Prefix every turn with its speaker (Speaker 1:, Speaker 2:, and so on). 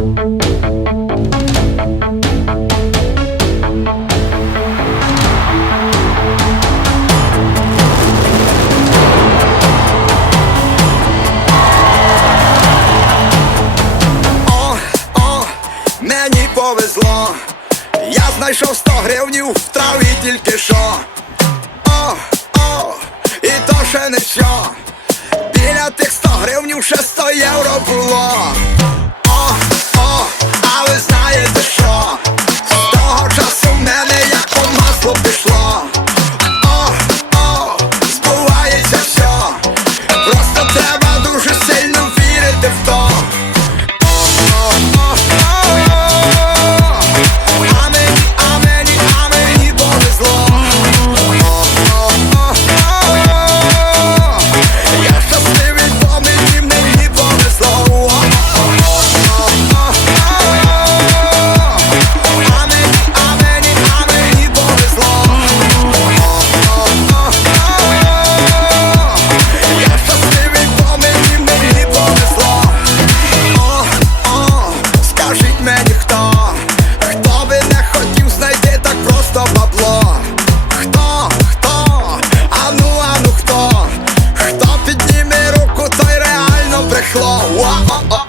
Speaker 1: Мені повезло. Я знайшов 100 гривнів в траві тільки що. О, о, і то ще не все. oh, oh, oh.